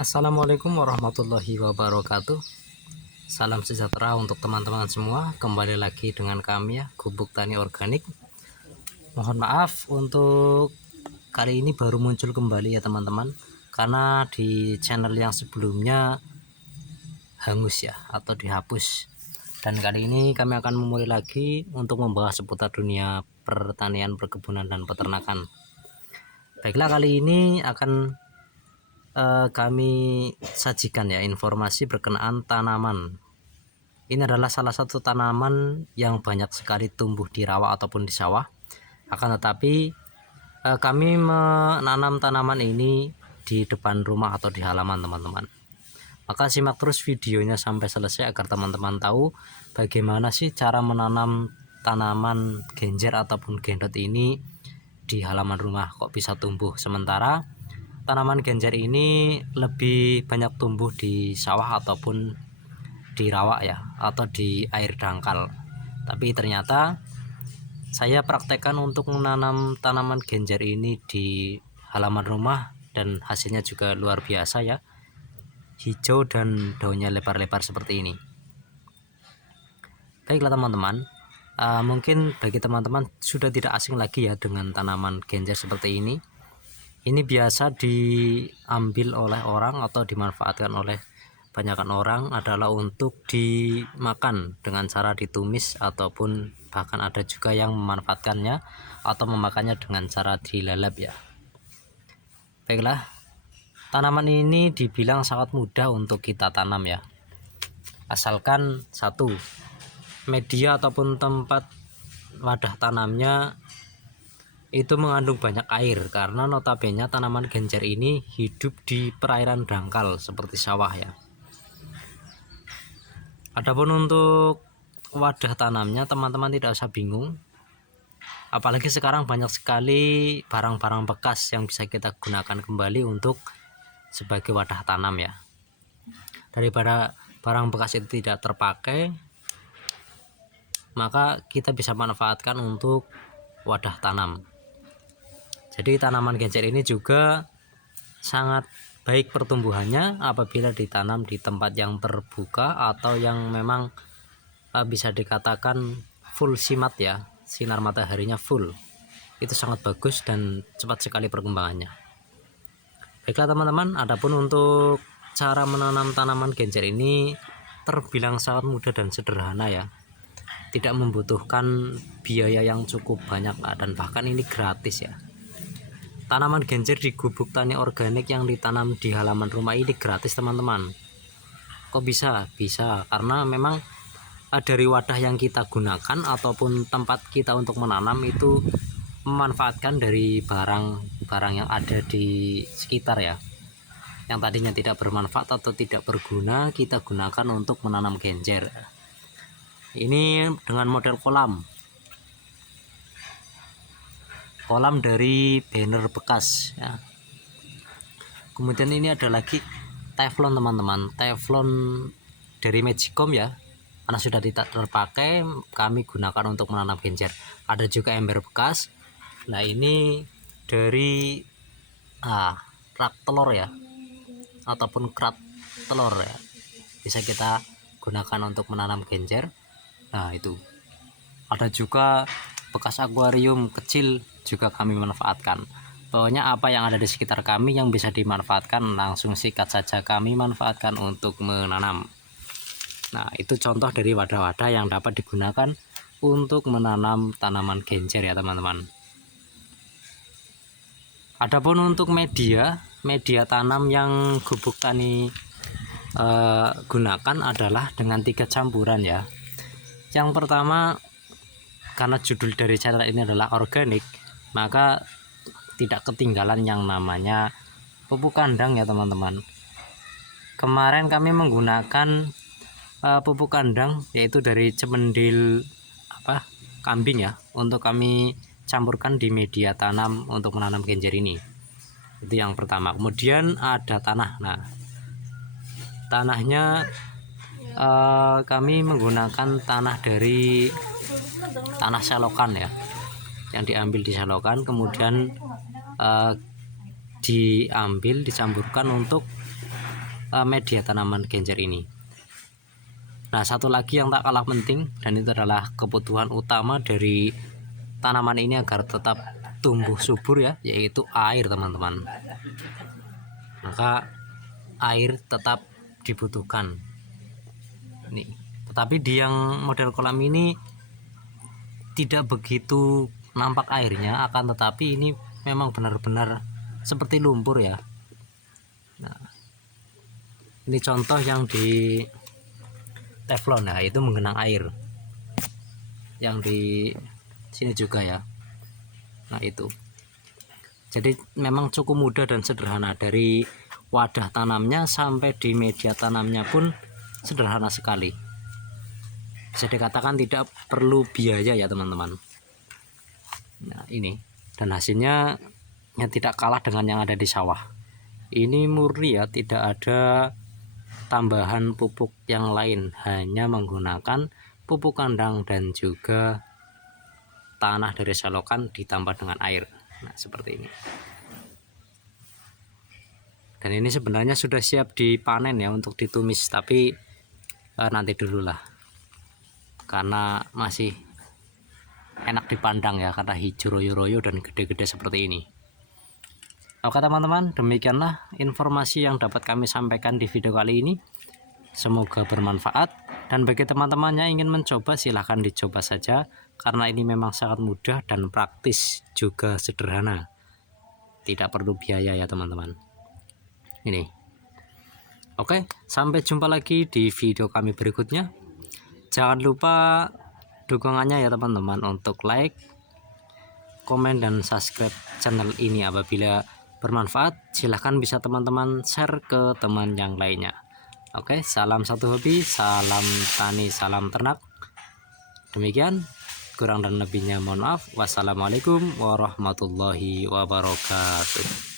Assalamualaikum warahmatullahi wabarakatuh. Salam sejahtera untuk teman-teman semua. Kembali lagi dengan kami ya, Gubuk Tani Organik. Mohon maaf untuk kali ini baru muncul kembali ya teman-teman, karena di channel yang sebelumnya hangus ya atau dihapus. Dan kali ini kami akan memulai lagi untuk membahas seputar dunia pertanian, perkebunan, dan peternakan. Baiklah, kali ini akan kami sajikan ya informasi berkenaan tanaman. Ini adalah salah satu tanaman yang banyak sekali tumbuh di rawa ataupun di sawah. Akan tetapi kami menanam tanaman ini di depan rumah atau di halaman teman-teman. Maka simak terus videonya sampai selesai agar teman-teman tahu bagaimana sih cara menanam tanaman genjer ataupun gendot ini di halaman rumah kok bisa tumbuh, sementara tanaman genjer ini lebih banyak tumbuh di sawah ataupun di rawa ya, atau di air dangkal. Tapi ternyata saya praktekkan untuk menanam tanaman genjer ini di halaman rumah dan hasilnya juga luar biasa ya, hijau dan daunnya lebar-lebar seperti ini. Baiklah teman-teman, mungkin bagi teman-teman sudah tidak asing lagi ya dengan tanaman genjer seperti ini. Ini biasa diambil oleh orang atau dimanfaatkan oleh banyakkan orang adalah untuk dimakan dengan cara ditumis, ataupun bahkan ada juga yang memanfaatkannya atau memakannya dengan cara dilalap ya. Baiklah, tanaman ini dibilang sangat mudah untuk kita tanam ya. Asalkan satu, media ataupun tempat wadah tanamnya itu mengandung banyak air, karena notabene tanaman genjer ini hidup di perairan dangkal seperti sawah ya. Adapun untuk wadah tanamnya teman-teman tidak usah bingung, apalagi sekarang banyak sekali barang-barang bekas yang bisa kita gunakan kembali untuk sebagai wadah tanam ya. Daripada barang bekas itu tidak terpakai, maka kita bisa manfaatkan untuk wadah tanam. Jadi tanaman genjer ini juga sangat baik pertumbuhannya apabila ditanam di tempat yang terbuka atau yang memang bisa dikatakan full simat ya, sinar mataharinya full. Itu sangat bagus dan cepat sekali perkembangannya. Baiklah teman-teman, adapun untuk cara menanam tanaman genjer ini terbilang sangat mudah dan sederhana ya. Tidak membutuhkan biaya yang cukup banyak dan bahkan ini gratis ya. Tanaman genjer di Gubuk Tani Organik yang ditanam di halaman rumah ini gratis teman-teman. Kok bisa? Bisa karena memang dari wadah yang kita gunakan ataupun tempat kita untuk menanam itu memanfaatkan dari barang-barang yang ada di sekitar ya, yang tadinya tidak bermanfaat atau tidak berguna kita gunakan untuk menanam genjer. Ini dengan model kolam dari banner bekas ya. Kemudian ini ada lagi teflon teman-teman, teflon dari Magicom ya, karena sudah tidak terpakai kami gunakan untuk menanam genjer. Ada juga ember bekas. Nah ini dari rak telur ya, ataupun kerat telur ya, bisa kita gunakan untuk menanam genjer. Nah itu ada juga bekas akuarium kecil juga kami manfaatkan. Pokoknya apa yang ada di sekitar kami yang bisa dimanfaatkan langsung sikat saja kami manfaatkan untuk menanam. Nah itu contoh dari wadah-wadah yang dapat digunakan untuk menanam tanaman genjer ya teman-teman. Adapun untuk media tanam yang Gubuk Tani gunakan adalah dengan 3 campuran ya. Yang pertama, karena judul dari channel ini adalah organik, maka tidak ketinggalan yang namanya pupuk kandang ya teman-teman. Kemarin kami menggunakan pupuk kandang yaitu dari cemendil kambing ya, untuk kami campurkan di media tanam untuk menanam genjer ini. Itu yang pertama. Kemudian ada tanah. Nah tanahnya kami menggunakan tanah dari tanah selokan ya, yang diambil di selokan, kemudian dicampurkan untuk media tanaman genjer ini. Nah, satu lagi yang tak kalah penting, dan itu adalah kebutuhan utama dari tanaman ini agar tetap tumbuh subur ya, yaitu air teman-teman. Maka air tetap dibutuhkan. Nih, tetapi di yang model kolam ini tidak begitu nampak airnya, akan tetapi ini memang benar-benar seperti lumpur ya. Nah, ini contoh yang di teflon ya, itu menggenang air. Yang di sini juga ya. Nah, itu. Jadi memang cukup mudah dan sederhana, dari wadah tanamnya sampai di media tanamnya pun sederhana sekali. Bisa dikatakan tidak perlu biaya ya teman-teman. Nah, ini, dan hasilnya yang tidak kalah dengan yang ada di sawah. Ini murni ya, tidak ada tambahan pupuk yang lain, hanya menggunakan pupuk kandang dan juga tanah dari selokan ditambah dengan air. Nah, seperti ini. Dan ini sebenarnya sudah siap dipanen ya untuk ditumis, tapi nanti dulu lah, karena masih enak dipandang ya, karena hijau royo-royo dan gede-gede seperti ini. Oke teman-teman, demikianlah informasi yang dapat kami sampaikan di video kali ini. Semoga bermanfaat, dan bagi teman-teman yang ingin mencoba silahkan dicoba saja, karena ini memang sangat mudah dan praktis juga sederhana. Tidak perlu biaya ya teman-teman. Ini. Oke, sampai jumpa lagi di video kami berikutnya. Jangan lupa dukungannya ya teman-teman untuk like, komen, dan subscribe channel ini. Apabila bermanfaat, silahkan bisa teman-teman share ke teman yang lainnya. Oke, salam satu hobi, salam tani, salam ternak. Demikian, kurang dan lebihnya mohon maaf. Wassalamualaikum warahmatullahi wabarakatuh.